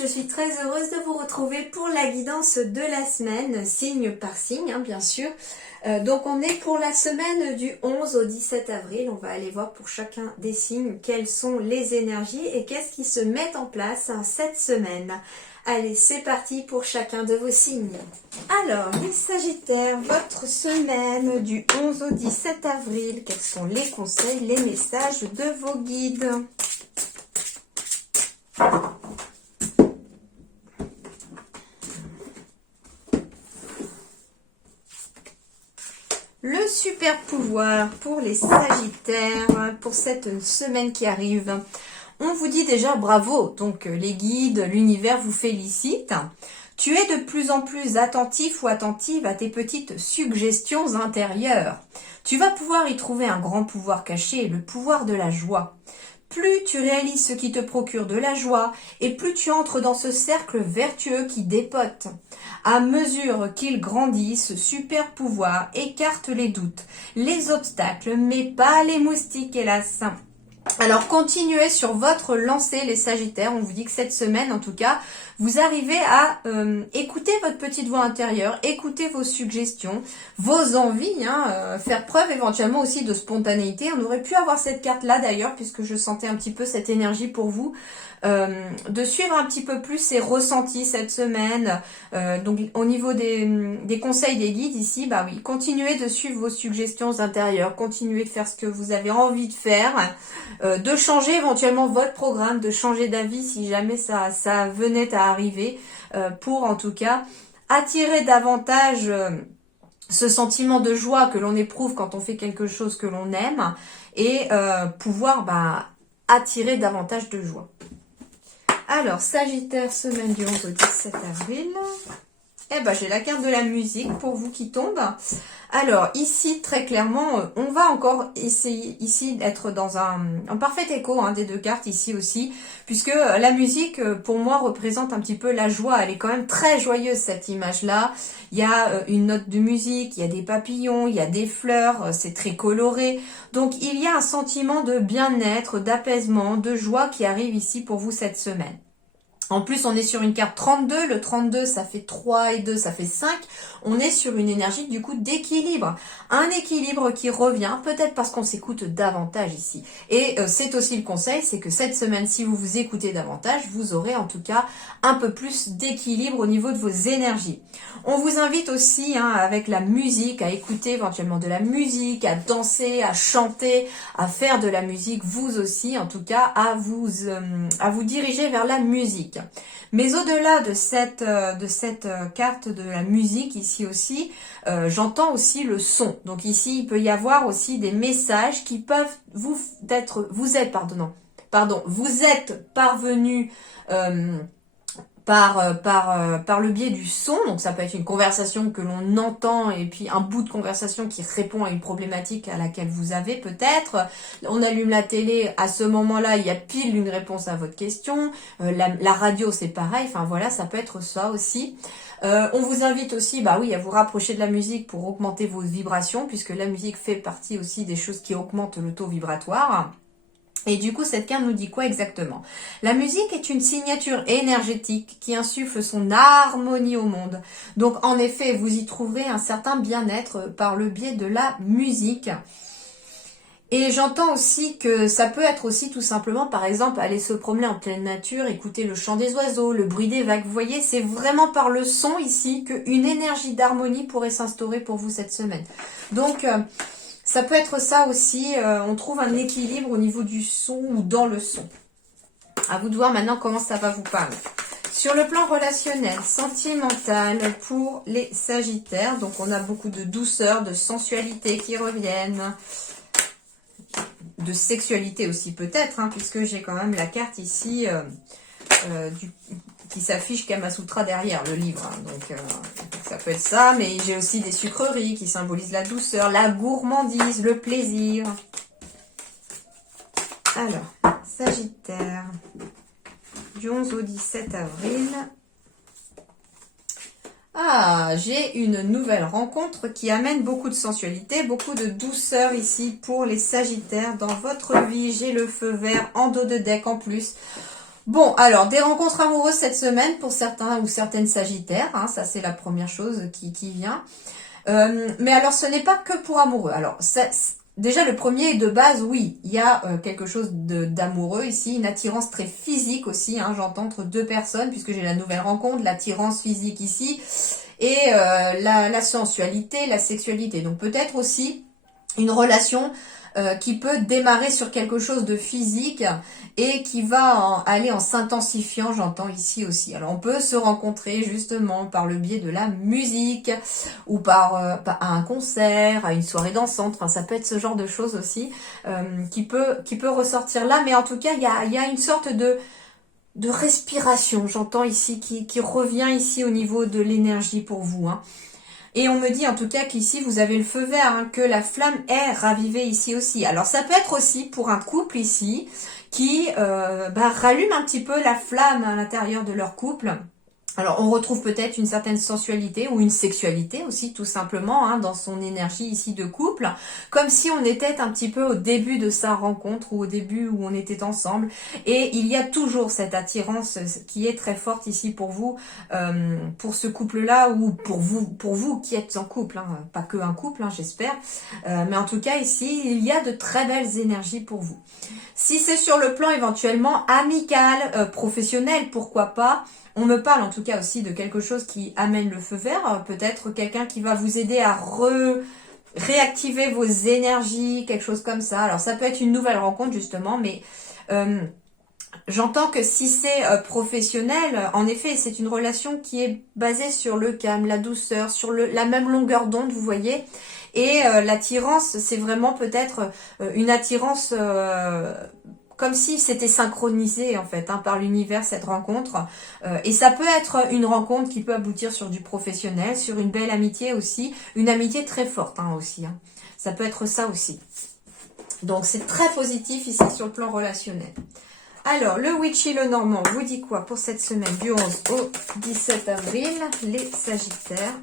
je suis très heureuse de vous retrouver pour la guidance de la semaine, signe par signe, hein, bien sûr. Donc on est pour la semaine du 11 au 17 avril, on va aller voir pour chacun des signes quelles sont les énergies et qu'est-ce qui se met en place cette semaine. Allez, c'est parti pour chacun de vos signes. Alors, les Sagittaires, votre semaine du 11 au 17 avril, quels sont les conseils, les messages de vos guides ? Le super pouvoir pour les Sagittaires, pour cette semaine qui arrive. On vous dit déjà bravo, donc les guides, l'univers vous félicite. Tu es de plus en plus attentif ou attentive à tes petites suggestions intérieures. Tu vas pouvoir y trouver un grand pouvoir caché, le pouvoir de la joie. Plus tu réalises ce qui te procure de la joie, et plus tu entres dans ce cercle vertueux qui dépote. À mesure qu'il grandit, ce super pouvoir écarte les doutes, les obstacles, mais pas les moustiques, hélas. Alors continuez sur votre lancée les Sagittaires, on vous dit que cette semaine en tout cas, vous arrivez à écouter votre petite voix intérieure, écouter vos suggestions, vos envies, faire preuve éventuellement aussi de spontanéité. On aurait pu avoir cette carte là d'ailleurs puisque je sentais un petit peu cette énergie pour vous. De suivre un petit peu plus ces ressentis cette semaine. Donc au niveau des conseils des guides ici, bah oui, continuez de suivre vos suggestions intérieures, continuez de faire ce que vous avez envie de faire, de changer éventuellement votre programme, de changer d'avis si jamais ça venait à arriver, pour en tout cas attirer davantage ce sentiment de joie que l'on éprouve quand on fait quelque chose que l'on aime et pouvoir attirer davantage de joie. Alors, Sagittaire, semaine du 11 au 17 avril. Eh ben, j'ai la carte de la musique pour vous qui tombe. Alors, ici, très clairement, on va encore essayer ici d'être dans un parfait écho des deux cartes ici aussi, puisque la musique, pour moi, représente un petit peu la joie. Elle est quand même très joyeuse, cette image-là. Il y a une note de musique, il y a des papillons, il y a des fleurs, c'est très coloré. Donc, il y a un sentiment de bien-être, d'apaisement, de joie qui arrive ici pour vous cette semaine. En plus, on est sur une carte 32. Le 32, ça fait 3 et 2, ça fait 5. On est sur une énergie, du coup, d'équilibre. Un équilibre qui revient, peut-être parce qu'on s'écoute davantage ici. Et c'est aussi le conseil, c'est que cette semaine, si vous vous écoutez davantage, vous aurez en tout cas un peu plus d'équilibre au niveau de vos énergies. On vous invite aussi, avec la musique, à écouter éventuellement de la musique, à danser, à chanter, à faire de la musique, vous aussi, en tout cas, à vous diriger vers la musique. Mais au-delà de cette carte de la musique ici aussi, j'entends aussi le son. Donc ici, il peut y avoir aussi des messages qui peuvent vous êtes parvenus par le biais du son. Donc ça peut être une conversation que l'on entend et puis un bout de conversation qui répond à une problématique à laquelle vous avez peut-être. On allume la télé, à ce moment-là il y a pile une réponse à votre question. La radio c'est pareil, enfin voilà, ça peut être ça aussi. On vous invite aussi à vous rapprocher de la musique pour augmenter vos vibrations, puisque la musique fait partie aussi des choses qui augmentent le taux vibratoire. Et du coup, cette carte nous dit quoi exactement? La musique est une signature énergétique qui insuffle son harmonie au monde. Donc, en effet, vous y trouverez un certain bien-être par le biais de la musique. Et j'entends aussi que ça peut être aussi tout simplement, par exemple, aller se promener en pleine nature, écouter le chant des oiseaux, le bruit des vagues. Vous voyez, c'est vraiment par le son ici qu'une énergie d'harmonie pourrait s'instaurer pour vous cette semaine. Donc, ça peut être ça aussi, on trouve un équilibre au niveau du son ou dans le son. À vous de voir maintenant comment ça va vous parler. Sur le plan relationnel, sentimental pour les Sagittaires, donc on a beaucoup de douceur, de sensualité qui reviennent, de sexualité aussi peut-être, puisque j'ai quand même la carte ici qui s'affiche Kamasutra derrière le livre. Donc ça peut être ça, mais j'ai aussi des sucreries qui symbolisent la douceur, la gourmandise, le plaisir. Alors, Sagittaire, du 11 au 17 avril. Ah, j'ai une nouvelle rencontre qui amène beaucoup de sensualité, beaucoup de douceur ici pour les Sagittaires dans votre vie. J'ai le feu vert en dos de deck en plus. Bon, alors, des rencontres amoureuses cette semaine pour certains ou certaines sagittaires, hein, ça c'est la première chose qui vient. Mais alors, ce n'est pas que pour amoureux. Alors, déjà, le premier de base, oui, il y a quelque chose d'amoureux ici, une attirance très physique aussi, hein, j'entends, entre deux personnes, puisque j'ai la nouvelle rencontre, l'attirance physique ici, et la sensualité, la sexualité. Donc, peut-être aussi une relation qui peut démarrer sur quelque chose de physique et qui va aller en s'intensifiant, j'entends ici aussi. Alors on peut se rencontrer justement par le biais de la musique ou par à un concert, à une soirée dansante, enfin ça peut être ce genre de choses aussi qui peut ressortir là, mais en tout cas il y a une sorte de respiration, j'entends ici, qui revient ici au niveau de l'énergie pour vous, hein. Et on me dit en tout cas qu'ici vous avez le feu vert, hein, que la flamme est ravivée ici aussi. Alors ça peut être aussi pour un couple ici qui rallume un petit peu la flamme à l'intérieur de leur couple. Alors on retrouve peut-être une certaine sensualité ou une sexualité aussi tout simplement, hein, dans son énergie ici de couple, comme si on était un petit peu au début de sa rencontre ou au début où on était ensemble, et il y a toujours cette attirance qui est très forte ici pour vous, pour ce couple-là ou pour vous qui êtes en couple, hein, pas que un couple, hein, j'espère, mais en tout cas ici il y a de très belles énergies pour vous. Si c'est sur le plan éventuellement amical, professionnel, pourquoi pas. On me parle en tout cas aussi de quelque chose qui amène le feu vert, peut-être quelqu'un qui va vous aider à réactiver vos énergies, quelque chose comme ça. Alors ça peut être une nouvelle rencontre justement, mais j'entends que si c'est professionnel, en effet, c'est une relation qui est basée sur le calme, la douceur, sur la même longueur d'onde, vous voyez. Et l'attirance, c'est vraiment peut-être une attirance comme si c'était synchronisé en fait, hein, par l'univers, cette rencontre. Et ça peut être une rencontre qui peut aboutir sur du professionnel, sur une belle amitié aussi, une amitié très forte, hein, aussi, hein. Ça peut être ça aussi. Donc c'est très positif ici sur le plan relationnel. Alors, le Witchy le Normand vous dit quoi pour cette semaine du 11 au 17 avril, les Sagittaires?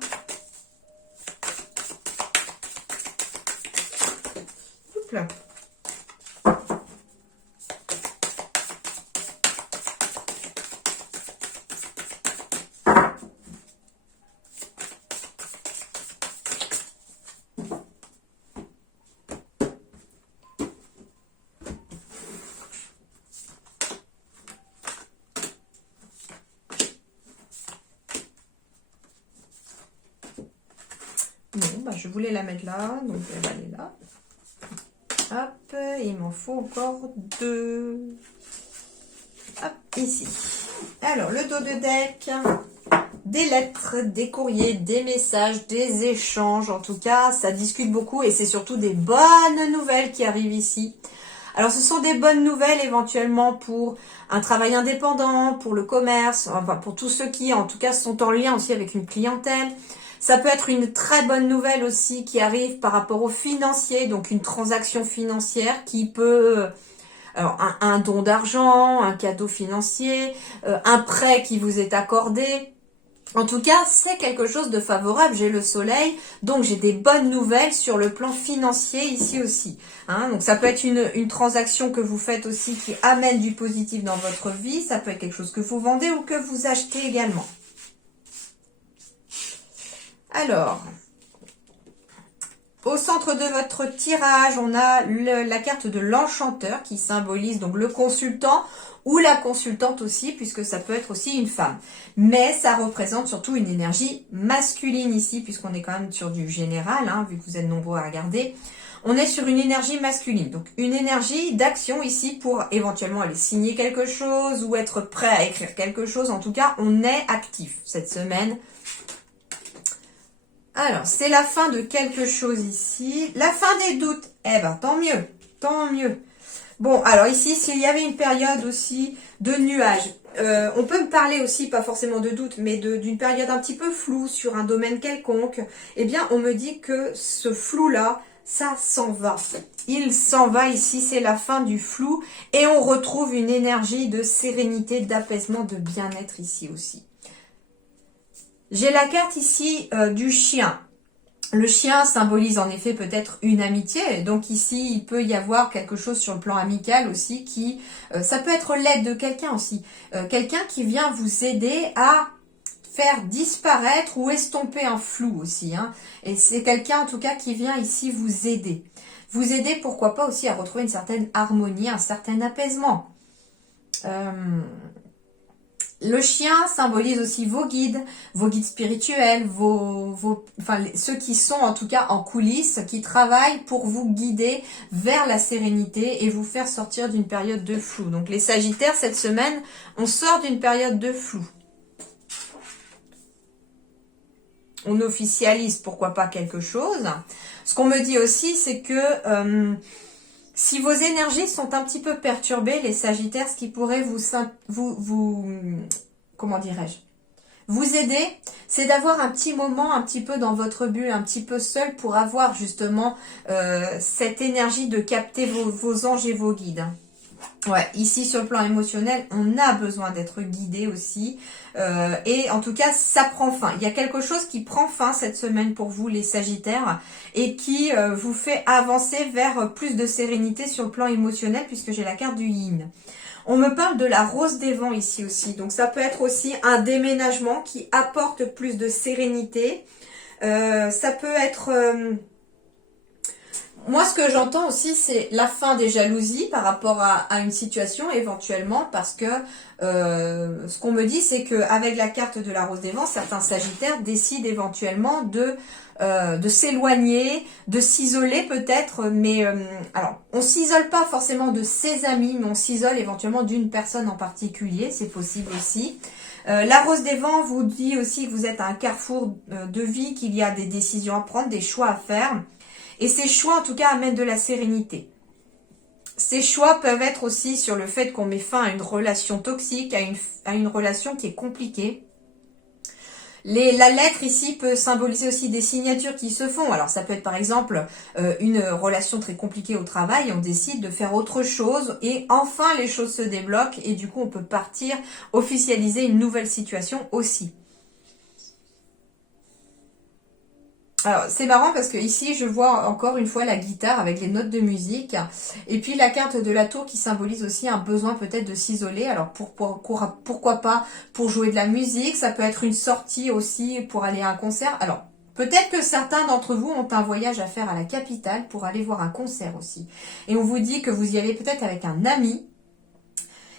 Oups là. Non, je voulais la mettre là, donc elle va aller là. Hop, et il m'en faut encore deux. Hop, ici. Alors, le dos de deck, des lettres, des courriers, des messages, des échanges. En tout cas, ça discute beaucoup et c'est surtout des bonnes nouvelles qui arrivent ici. Alors, ce sont des bonnes nouvelles éventuellement pour un travail indépendant, pour le commerce, enfin pour tous ceux qui, en tout cas, sont en lien aussi avec une clientèle. Ça peut être une très bonne nouvelle aussi qui arrive par rapport au financier, donc une transaction financière qui peut... Alors, un don d'argent, un cadeau financier, un prêt qui vous est accordé. En tout cas, c'est quelque chose de favorable. J'ai le soleil, donc j'ai des bonnes nouvelles sur le plan financier ici aussi, hein. Donc ça peut être une transaction que vous faites aussi qui amène du positif dans votre vie. Ça peut être quelque chose que vous vendez ou que vous achetez également. Alors, au centre de votre tirage, on a la carte de l'enchanteur qui symbolise donc le consultant ou la consultante aussi, puisque ça peut être aussi une femme. Mais ça représente surtout une énergie masculine ici, puisqu'on est quand même sur du général, hein, vu que vous êtes nombreux à regarder. On est sur une énergie masculine, donc une énergie d'action ici pour éventuellement aller signer quelque chose ou être prêt à écrire quelque chose. En tout cas, on est actif cette semaine. Alors, c'est la fin de quelque chose ici. La fin des doutes. Eh ben, tant mieux. Tant mieux. Bon, alors ici, s'il y avait une période aussi de nuages, on peut me parler aussi, pas forcément de doute, mais d'une période un petit peu floue sur un domaine quelconque. Eh bien, on me dit que ce flou-là, ça s'en va. Il s'en va ici, c'est la fin du flou. Et on retrouve une énergie de sérénité, d'apaisement, de bien-être ici aussi. J'ai la carte ici du chien. Le chien symbolise en effet peut-être une amitié, donc ici il peut y avoir quelque chose sur le plan amical aussi qui, ça peut être l'aide de quelqu'un aussi, quelqu'un qui vient vous aider à faire disparaître ou estomper un flou aussi, hein. Et c'est quelqu'un en tout cas qui vient ici vous aider. Vous aider pourquoi pas aussi à retrouver une certaine harmonie, un certain apaisement. Le chien symbolise aussi vos guides spirituels, enfin, ceux qui sont en tout cas en coulisses, qui travaillent pour vous guider vers la sérénité et vous faire sortir d'une période de flou. Donc les Sagittaires, cette semaine, on sort d'une période de flou. On officialise pourquoi pas quelque chose. Ce qu'on me dit aussi, c'est que si vos énergies sont un petit peu perturbées, les Sagittaires, ce qui pourrait comment dirais-je, vous aider, c'est d'avoir un petit moment un petit peu dans votre bulle, un petit peu seul pour avoir justement cette énergie de capter vos anges et vos guides. Ouais, ici sur le plan émotionnel, on a besoin d'être guidé aussi. Et en tout cas, ça prend fin. Il y a quelque chose qui prend fin cette semaine pour vous, les Sagittaires, et qui vous fait avancer vers plus de sérénité sur le plan émotionnel, puisque j'ai la carte du Yin. On me parle de la rose des vents ici aussi. Donc ça peut être aussi un déménagement qui apporte plus de sérénité. Ça peut être... moi, ce que j'entends aussi, c'est la fin des jalousies par rapport à une situation éventuellement, parce que ce qu'on me dit, c'est qu'avec la carte de la rose des vents, certains Sagittaires décident éventuellement de s'éloigner, de s'isoler peut-être, mais alors, on s'isole pas forcément de ses amis, mais on s'isole éventuellement d'une personne en particulier, c'est possible aussi. La rose des vents vous dit aussi que vous êtes à un carrefour de vie, qu'il y a des décisions à prendre, des choix à faire. Et ces choix, en tout cas, amènent de la sérénité. Ces choix peuvent être aussi sur le fait qu'on met fin à une relation toxique, à une relation qui est compliquée. La lettre ici peut symboliser aussi des signatures qui se font. Alors ça peut être par exemple une relation très compliquée au travail, on décide de faire autre chose et enfin les choses se débloquent et du coup on peut partir officialiser une nouvelle situation aussi. Alors, c'est marrant parce que ici, je vois encore une fois la guitare avec les notes de musique. Et puis, la carte de la tour qui symbolise aussi un besoin peut-être de s'isoler. Alors, pourquoi pas pour jouer de la musique. Ça peut être une sortie aussi pour aller à un concert. Alors, peut-être que certains d'entre vous ont un voyage à faire à la capitale pour aller voir un concert aussi. Et on vous dit que vous y allez peut-être avec un ami.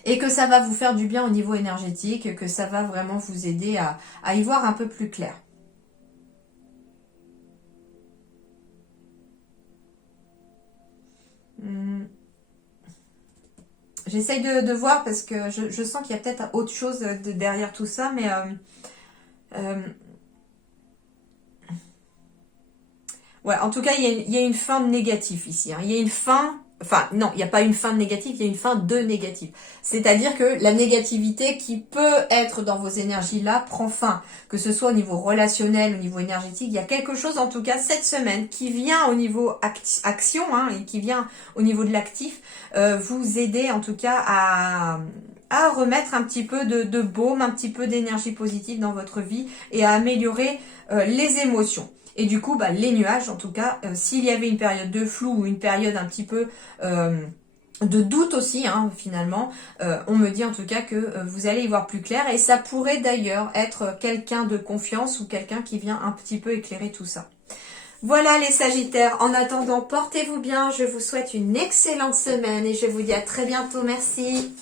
Et que ça va vous faire du bien au niveau énergétique. Que ça va vraiment vous aider à y voir un peu plus clair. J'essaye de voir parce que je sens qu'il y a peut-être autre chose derrière tout ça, mais ouais, en tout cas, il y a une fin de négatif ici, hein. Il y a une fin, enfin non, il n'y a pas une fin de négatif, il y a une fin de négatif. C'est-à-dire que la négativité qui peut être dans vos énergies-là prend fin, que ce soit au niveau relationnel, au niveau énergétique. Il y a quelque chose, en tout cas, cette semaine qui vient au niveau action, hein, et qui vient au niveau de l'actif, vous aider en tout cas à remettre un petit peu de baume, un petit peu d'énergie positive dans votre vie et à améliorer les émotions. Et du coup, les nuages, en tout cas, s'il y avait une période de flou ou une période un petit peu de doute aussi, hein, finalement, on me dit en tout cas que vous allez y voir plus clair. Et ça pourrait d'ailleurs être quelqu'un de confiance ou quelqu'un qui vient un petit peu éclairer tout ça. Voilà les Sagittaires. En attendant, portez-vous bien. Je vous souhaite une excellente semaine et je vous dis à très bientôt. Merci.